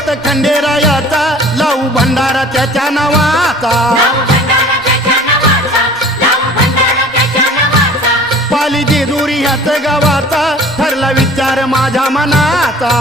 पर्वत खंडेरायाचा, लावू भंडारा त्याच्या नावाचा, पाली जेजुरी ह्याच गावाचा, ठरला विचार माझ्या मनाचा.